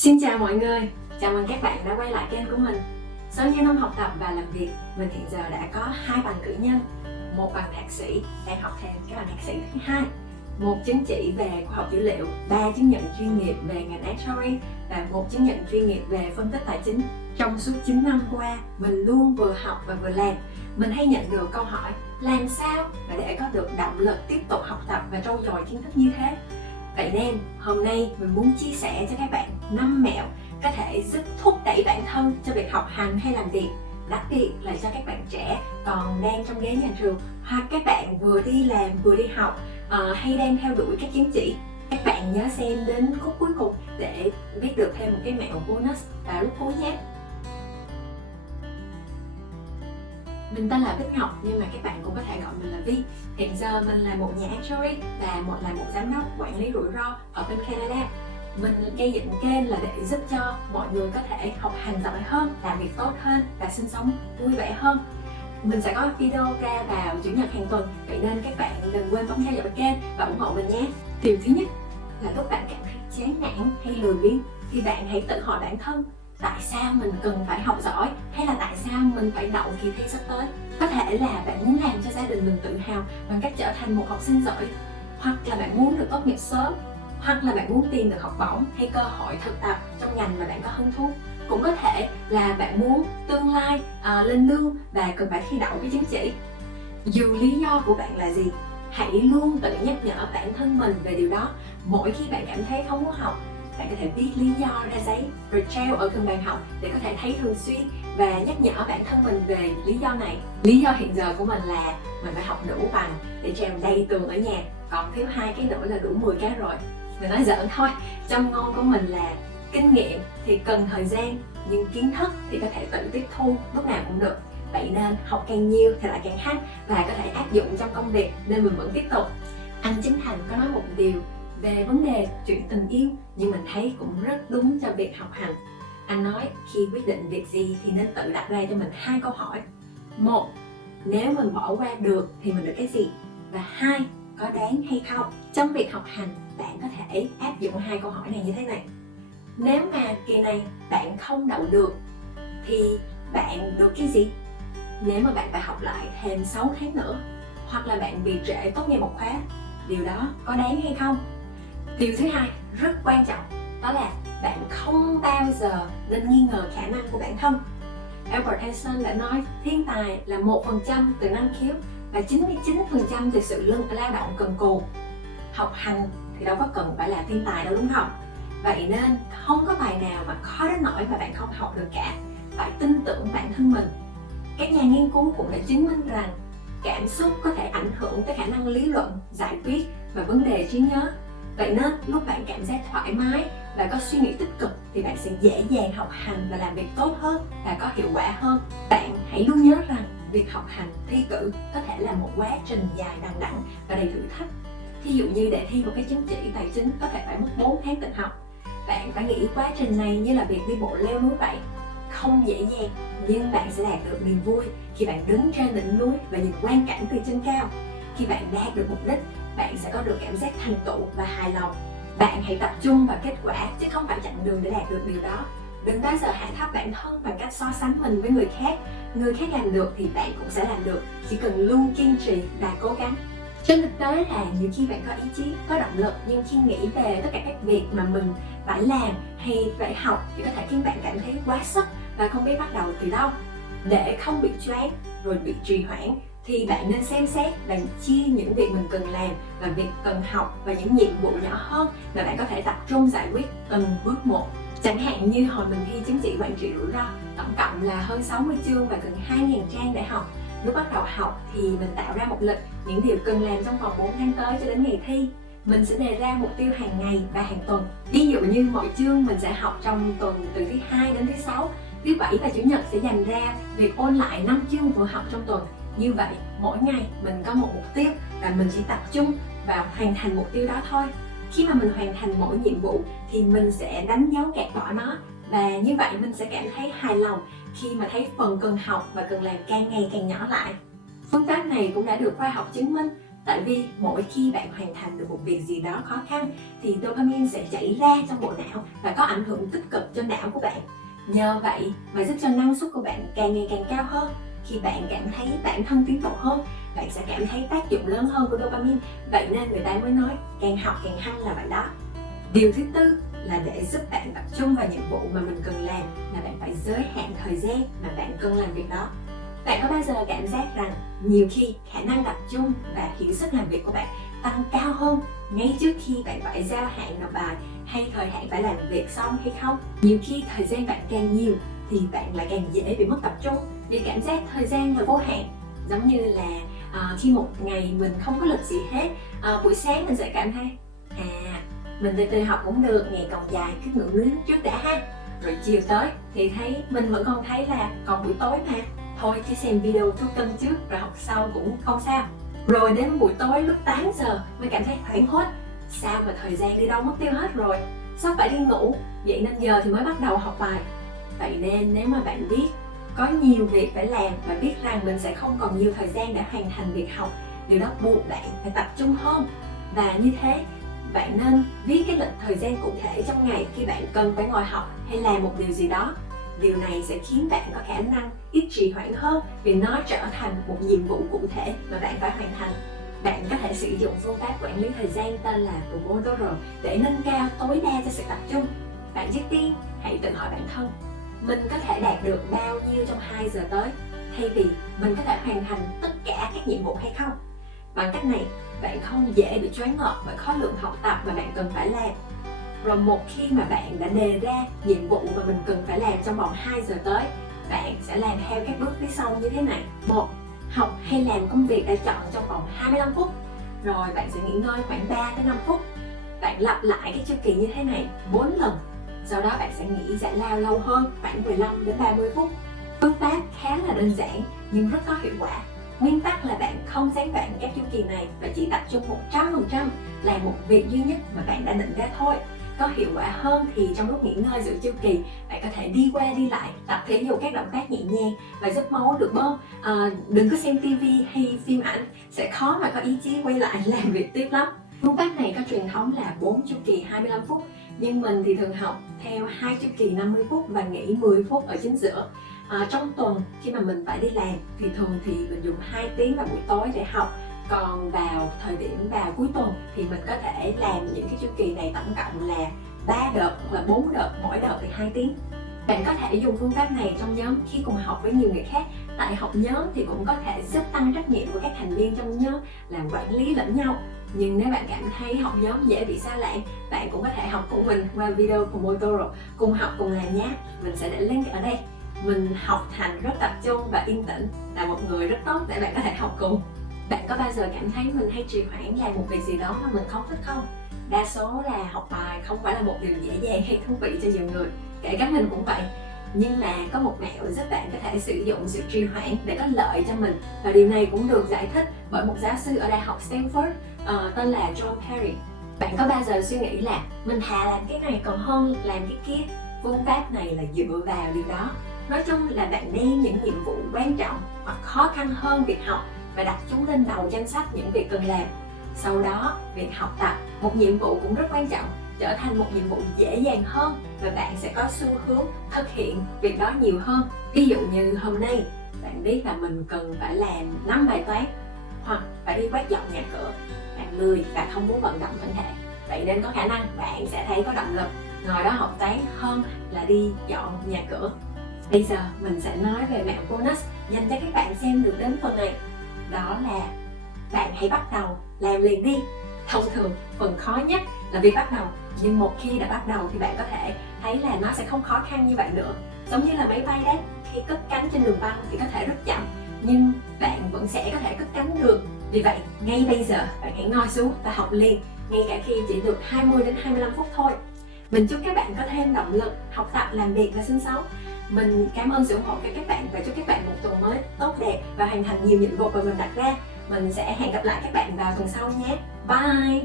Xin chào mọi người, chào mừng các bạn đã quay lại kênh của mình. Sau nhiều năm học tập và làm việc, mình hiện giờ đã có 2 bằng cử nhân, một bằng thạc sĩ, đang học thêm cái bằng thạc sĩ thứ 2, một chứng chỉ về khoa học dữ liệu, 3 chứng nhận chuyên nghiệp về ngành actuary và một chứng nhận chuyên nghiệp về phân tích tài chính. Trong suốt 9 năm qua, mình luôn vừa học và vừa làm. Mình hay nhận được câu hỏi làm sao mà để có được động lực tiếp tục học tập và trau dồi kiến thức như thế. Vậy nên hôm nay mình muốn chia sẻ cho các bạn 5 mẹo có thể giúp thúc đẩy bản thân cho việc học hành hay làm việc, đặc biệt là cho các bạn trẻ còn đang trong ghế nhà trường hoặc các bạn vừa đi làm vừa đi học hay đang theo đuổi các chứng chỉ. Các bạn nhớ xem đến khúc cuối cùng để biết được thêm một cái mẹo bonus vào lúc cuối nhé. Mình tên là Bích Ngọc nhưng mà các bạn cũng có thể gọi mình là Vi. Hiện giờ mình là một nhà actuary và là một giám đốc quản lý rủi ro ở bên Canada. Mình gây dựng kênh là để giúp cho mọi người có thể học hành giỏi hơn, làm việc tốt hơn và sinh sống vui vẻ hơn. Mình sẽ có video ra vào Chủ nhật hàng tuần, vậy nên các bạn đừng quên bấm theo dõi kênh và ủng hộ mình nhé. Điều thứ nhất là lúc bạn cảm thấy chán nản hay lười biếng thì bạn hãy tự hỏi bản thân tại sao mình cần phải học giỏi hay là tại sao mình phải đậu kỳ thi sắp tới. Có thể là bạn muốn làm cho gia đình mình tự hào bằng cách trở thành một học sinh giỏi, hoặc là bạn muốn được tốt nghiệp sớm, hoặc là bạn muốn tìm được học bổng hay cơ hội thực tập trong ngành mà bạn có hứng thú. Cũng có thể là bạn muốn tương lai lên lương và cần phải thi đậu cái chứng chỉ. Dù lý do của bạn là gì, hãy luôn tự nhắc nhở bản thân mình về điều đó. Mỗi khi bạn cảm thấy không muốn học, bạn có thể viết lý do ra giấy rồi treo ở gần bàn học để có thể thấy thường xuyên và nhắc nhở bản thân mình về lý do này. Lý do hiện giờ của mình là mình phải học đủ bằng để treo đầy tường ở nhà, còn thiếu 2 cái nữa là đủ 10 cái rồi. Mình nói giỡn thôi. Châm ngôn của mình là kinh nghiệm thì cần thời gian, nhưng kiến thức thì có thể tự tiếp thu lúc nào cũng được. Vậy nên học càng nhiều thì lại càng hay và có thể áp dụng trong công việc, nên mình vẫn tiếp tục. Anh Chính Thành có nói một điều về vấn đề chuyện tình yêu nhưng mình thấy cũng rất đúng cho việc học hành. Anh nói khi quyết định việc gì thì nên tự đặt ra cho mình 2 câu hỏi. 1. Nếu mình bỏ qua được thì mình được cái gì? Và 2. Có đáng hay không? Trong việc học hành, bạn có thể áp dụng 2 câu hỏi này như thế này. Nếu mà kỳ này bạn không đậu được thì bạn được cái gì? Nếu mà bạn phải học lại thêm 6 tháng nữa, hoặc là bạn bị trễ tốt nghiệp một khóa, điều đó có đáng hay không? Điều thứ hai rất quan trọng, đó là bạn không bao giờ nên nghi ngờ khả năng của bản thân. Albert Einstein đã nói thiên tài là 1% từ năng khiếu và 99% từ sự lao động cần cù. Học hành thì đâu có cần phải là thiên tài đâu, đúng không? Vậy nên không có bài nào mà khó đến nỗi mà bạn không học được cả. Phải tin tưởng bản thân mình. Các nhà nghiên cứu cũng đã chứng minh rằng cảm xúc có thể ảnh hưởng tới khả năng lý luận, giải quyết và vấn đề trí nhớ. Vậy nên lúc bạn cảm giác thoải mái và có suy nghĩ tích cực thì bạn sẽ dễ dàng học hành và làm việc tốt hơn và có hiệu quả hơn. Bạn hãy luôn nhớ rằng việc học hành, thi cử có thể là một quá trình dài đằng đẵng và đầy thử thách. Thí dụ như để thi một cái chứng chỉ tài chính có thể phải mất 4 tháng tự học. Bạn phải nghĩ quá trình này như là việc đi bộ leo núi vậy. Không dễ dàng, nhưng bạn sẽ đạt được niềm vui khi bạn đứng trên đỉnh núi và nhìn quang cảnh từ trên cao. Khi bạn đạt được mục đích, bạn sẽ có được cảm giác thành tựu và hài lòng. Bạn hãy tập trung vào kết quả chứ không phải chặng đường để đạt được điều đó. Đừng bao giờ hạ thấp bản thân bằng cách so sánh mình với người khác. Người khác làm được thì bạn cũng sẽ làm được, chỉ cần luôn kiên trì và cố gắng. Trên thực tế là nhiều khi bạn có ý chí, có động lực, nhưng khi nghĩ về tất cả các việc mà mình phải làm hay phải học thì có thể khiến bạn cảm thấy quá sức và không biết bắt đầu từ đâu. Để không bị choáng rồi bị trì hoãn thì bạn nên xem xét và chia những việc mình cần làm và việc cần học và những nhiệm vụ nhỏ hơn mà bạn có thể tập trung giải quyết từng bước một. Chẳng hạn như hồi mình thi chứng chỉ quản trị rủi ro, tổng cộng là hơn 60 chương và gần 2.000 trang để học. Lúc bắt đầu học thì mình tạo ra một lịch những điều cần làm trong vòng 4 tháng tới cho đến ngày thi. Mình sẽ đề ra mục tiêu hàng ngày và hàng tuần. Ví dụ như mỗi chương mình sẽ học trong tuần từ thứ 2 đến thứ 6. Thứ 7 và Chủ nhật sẽ dành ra việc ôn lại 5 chương vừa học trong tuần. Như vậy, mỗi ngày mình có một mục tiêu và mình chỉ tập trung vào hoàn thành mục tiêu đó thôi. Khi mà mình hoàn thành mỗi nhiệm vụ thì mình sẽ đánh dấu gạt bỏ nó. Và như vậy mình sẽ cảm thấy hài lòng khi mà thấy phần cần học và cần làm càng ngày càng nhỏ lại. Phương pháp này cũng đã được khoa học chứng minh Tại vì mỗi khi bạn hoàn thành được một việc gì đó khó khăn thì dopamine sẽ chảy ra trong bộ não và có ảnh hưởng tích cực cho não của bạn. Nhờ vậy mà giúp cho năng suất của bạn càng ngày càng cao hơn. Khi bạn cảm thấy bản thân tiến bộ hơn, bạn sẽ cảm thấy tác dụng lớn hơn của dopamine. Vậy nên người ta mới nói càng học càng hăng là vậy đó. Điều thứ tư là để giúp bạn tập trung vào nhiệm vụ mà mình cần làm là bạn phải giới hạn thời gian mà bạn cần làm việc đó. Bạn có bao giờ cảm giác rằng nhiều khi khả năng tập trung và hiệu suất làm việc của bạn tăng cao hơn ngay trước khi bạn phải giao hạn nộp bài hay thời hạn phải làm việc xong hay không? Nhiều khi thời gian bạn càng nhiều thì bạn lại càng dễ bị mất tập trung vì cảm giác thời gian là vô hạn. Giống như là khi một ngày mình không có lịch gì hết, buổi sáng mình sẽ cảm thấy mình từ từ học cũng được, ngày còn dài cứ ngủ nướng trước đã ha. Rồi chiều tới thì thấy mình vẫn còn thấy là còn buổi tối mà, thôi chỉ xem video thú cưng trước rồi học sau cũng không sao. Rồi đến buổi tối lúc 8 giờ mới cảm thấy hoảng hốt, sao mà thời gian đi đâu mất tiêu hết rồi, sắp phải đi ngủ, vậy nên giờ thì mới bắt đầu học bài. Vậy nên nếu mà bạn biết có nhiều việc phải làm và biết rằng mình sẽ không còn nhiều thời gian để hoàn thành việc học, điều đó buộc bạn phải tập trung hơn. Và như thế, bạn nên viết cái lịch thời gian cụ thể trong ngày khi bạn cần phải ngồi học hay làm một điều gì đó. Điều này sẽ khiến bạn có khả năng ít trì hoãn hơn vì nó trở thành một nhiệm vụ cụ thể mà bạn phải hoàn thành. Bạn có thể sử dụng phương pháp quản lý thời gian tên là Pomodoro để nâng cao tối đa cho sự tập trung. Bạn trước tiên hãy tự hỏi bản thân, mình có thể đạt được bao nhiêu trong 2 giờ tới, thay vì mình có thể hoàn thành tất cả các nhiệm vụ hay không. Bằng cách này, bạn không dễ bị choáng ngợp bởi khối lượng học tập mà bạn cần phải làm. Rồi một khi mà bạn đã đề ra nhiệm vụ mà mình cần phải làm trong vòng 2 giờ tới, bạn sẽ làm theo các bước phía sau như thế này. 1. Học hay làm công việc đã chọn trong vòng 25 phút. Rồi bạn sẽ nghỉ ngơi khoảng 3 đến 5 phút. Bạn lặp lại cái chu kỳ như thế này 4 lần. Sau đó bạn sẽ nghỉ giải lao lâu hơn, khoảng 15 đến 30 phút. Phương pháp khá là đơn giản nhưng rất có hiệu quả. Nguyên tắc là bạn không gián đoạn các chu kỳ này và chỉ tập trung 100% làm một việc duy nhất mà bạn đã định ra thôi. Có hiệu quả hơn thì trong lúc nghỉ ngơi giữa chu kỳ, bạn có thể đi qua đi lại, tập thể dục các động tác nhẹ nhàng và giúp máu được bơm. Đừng có xem tivi hay phim ảnh, sẽ khó mà có ý chí quay lại làm việc tiếp lắm. Phương pháp này có truyền thống là 4 chu kỳ 25 phút, nhưng mình thì thường học theo 2 chu kỳ 50 phút và nghỉ 10 phút ở chính giữa. Trong tuần khi mà mình phải đi làm thì thường thì mình dùng 2 tiếng vào buổi tối để học, còn vào thời điểm vào cuối tuần thì mình có thể làm những cái chu kỳ này tổng cộng là 3 đợt hoặc là 4 đợt, mỗi đợt thì 2 tiếng. Bạn có thể dùng phương pháp này trong nhóm khi cùng học với nhiều người khác. Tại học nhóm thì cũng có thể giúp tăng trách nhiệm của các thành viên trong nhóm, làm quản lý lẫn nhau. Nhưng nếu bạn cảm thấy học nhóm dễ bị xa lạ, bạn cũng có thể học cùng mình qua video Pomodoro, cùng học cùng làm nhé. Mình sẽ để link ở đây. Mình học hành rất tập trung và yên tĩnh, là một người rất tốt để bạn có thể học cùng. Bạn có bao giờ cảm thấy mình hay trì hoãn làm một việc gì đó mà mình không thích không? Đa số là học bài không phải là một điều dễ dàng hay thú vị cho nhiều người, kể cả mình cũng vậy. Nhưng mà có một mẹo giúp bạn có thể sử dụng sự trì hoãn để có lợi cho mình, và điều này cũng được giải thích bởi một giáo sư ở Đại học Stanford tên là John Perry. Bạn có bao giờ suy nghĩ là mình thà làm cái này còn hơn làm cái kia? Phương pháp này là dựa vào điều đó. Nói chung là bạn đem những nhiệm vụ quan trọng hoặc khó khăn hơn việc học và đặt chúng lên đầu danh sách những việc cần làm. Sau đó, việc học tập, một nhiệm vụ cũng rất quan trọng, trở thành một nhiệm vụ dễ dàng hơn và bạn sẽ có xu hướng thực hiện việc đó nhiều hơn. Ví dụ như hôm nay, bạn biết là mình cần phải làm 5 bài toán hoặc phải đi quét dọn nhà cửa. Bạn lười và không muốn vận động thân thể. Vậy nên có khả năng bạn sẽ thấy có động lực ngồi đó học toán hơn là đi dọn nhà cửa. Bây giờ mình sẽ nói về mẹo bonus dành cho các bạn xem được đến phần này. Đó là bạn hãy bắt đầu làm liền đi. Thông thường phần khó nhất là việc bắt đầu, nhưng một khi đã bắt đầu thì bạn có thể thấy là nó sẽ không khó khăn như vậy nữa. Giống như là máy bay đấy, khi cất cánh trên đường băng thì có thể rất chậm, nhưng bạn vẫn sẽ có thể cất cánh được. Vì vậy, ngay bây giờ bạn hãy ngồi xuống và học liền, ngay cả khi chỉ được 20 đến 25 phút thôi. Mình chúc các bạn có thêm động lực học tập, làm việc và sinh sống. Mình cảm ơn sự ủng hộ của các bạn và chúc các bạn một tuần mới tốt đẹp và hoàn thành nhiều nhiệm vụ mà mình đặt ra. Mình sẽ hẹn gặp lại các bạn vào tuần sau nhé. Bye!